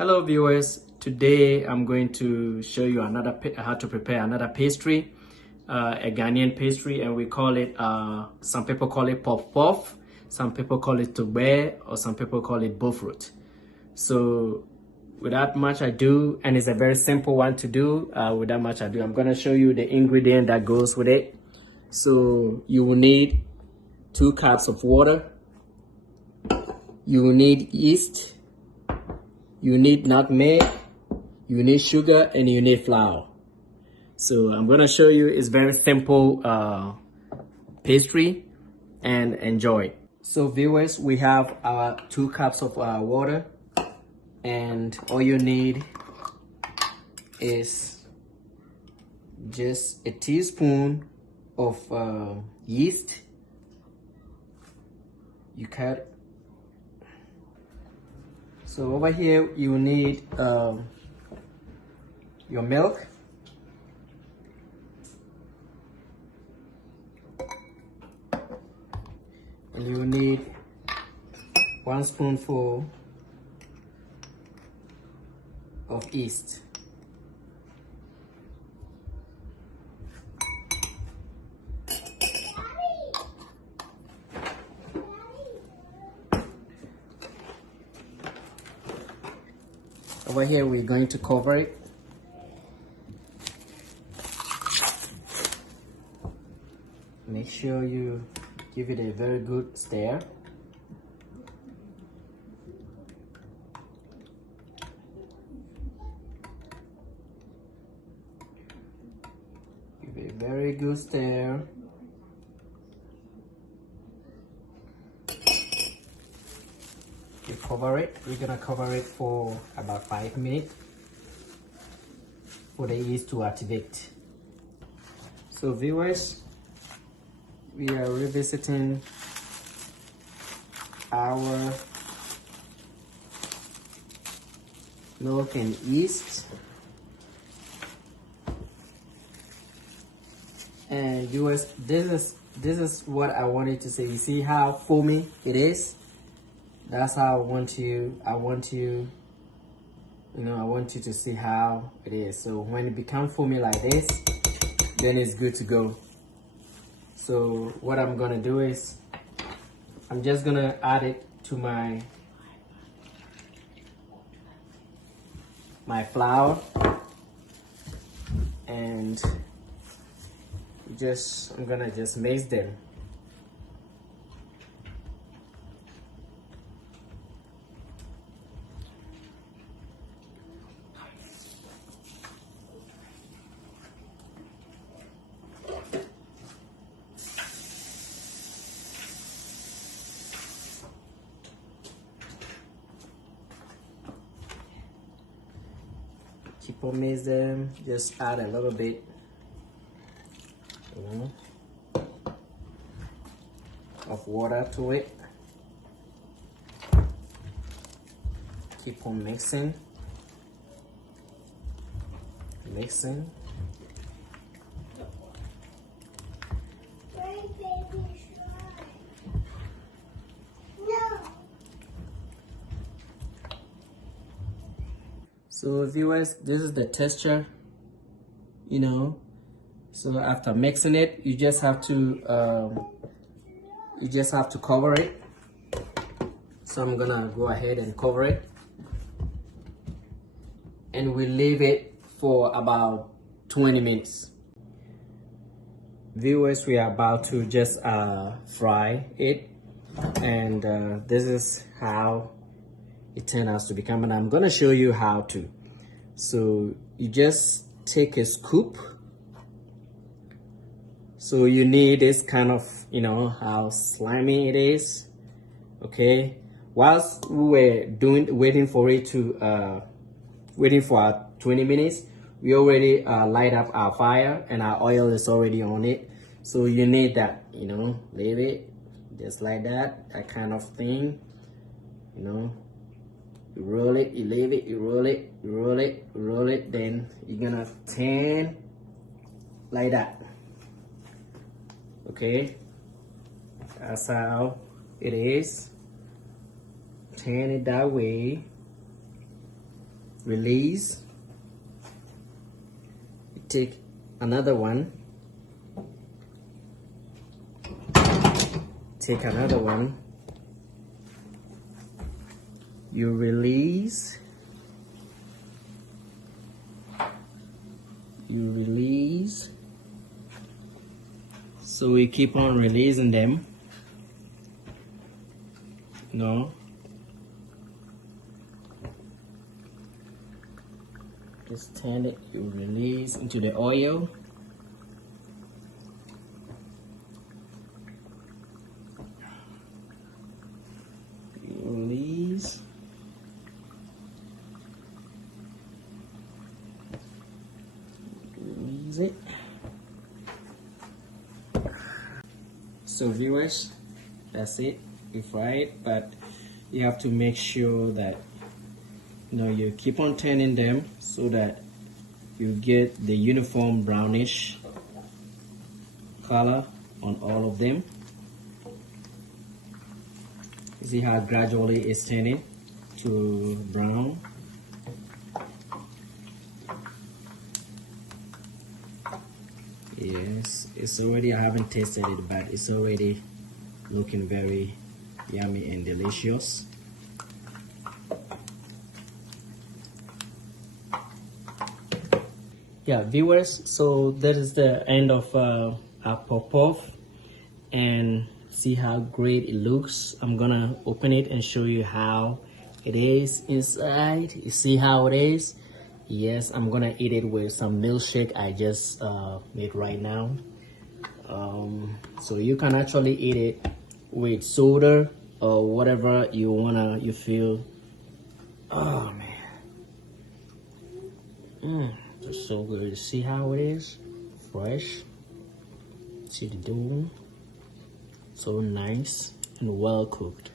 Hello viewers, today I'm going to show you how to prepare another pastry, a Ghanaian pastry, and we call it, some people call it puff, some people call it Toogbei, or some people call it Bofrot. So without much ado, and it's a very simple one to do, without much ado, I'm going to show you the ingredient that goes with it. So you will need 2 cups of water, you will need yeast, you need nutmeg, you need sugar, and you need flour. So I'm gonna show you, it's very simple pastry, and enjoy. So viewers, we have our 2 cups of water, and all you need is just a teaspoon of yeast. You cut. So over here you need your milk, and you need 1 spoonful of yeast. Over here we're going to cover it. Make sure you give it a very good stir. Give it a very good stir. You cover it. We're gonna cover it for about 5 minutes for the yeast to activate. So viewers, we are revisiting our milk and yeast, and viewers, this is what I wanted to say. You see how foamy it is? That's how I want you to see how it is. So when it becomes foamy like this, then it's good to go. So what I'm gonna do is, I'm just gonna add it to my flour, and I'm gonna just mix them. Keep on mix them, just add a little bit, of water to it. Keep on mixing. So viewers, this is the texture, so after mixing it, you just have to cover it. So I'm gonna go ahead and cover it, and we leave it for about 20 minutes. Viewers, we are about to just fry it, and this is how it turned out to become, and I'm gonna show you how to. So you just take a scoop. So you need this kind of, how slimy it is. Okay, whilst we were waiting for our 20 minutes, we already light up our fire, and our oil is already on it. So you need that, leave it just like that kind of thing. You roll it, you leave it, you roll it, you roll it, you roll it, then you're gonna turn like that. Okay, that's how it is. Turn it that way. release. You take another one, take another one, you release, you release. So we keep on releasing them. No, just turn it, you release into the oil. You release. Release it. So viewers, that's it. You fry it, but you have to make sure that you keep on turning them so that you get the uniform brownish color on all of them. You see how gradually it's turning to brown. Yes, it's already, I haven't tasted it, but it's already looking very yummy and delicious. Yeah, viewers, so that is the end of our puff, and see how great it looks. I'm gonna open it and show you how it is inside. You see how it is? Yes, I'm gonna eat it with some milkshake I just made right now. So you can actually eat it with soda or whatever you feel. Oh man, it's so good. See how it is? Fresh. See the dough? So nice and well cooked.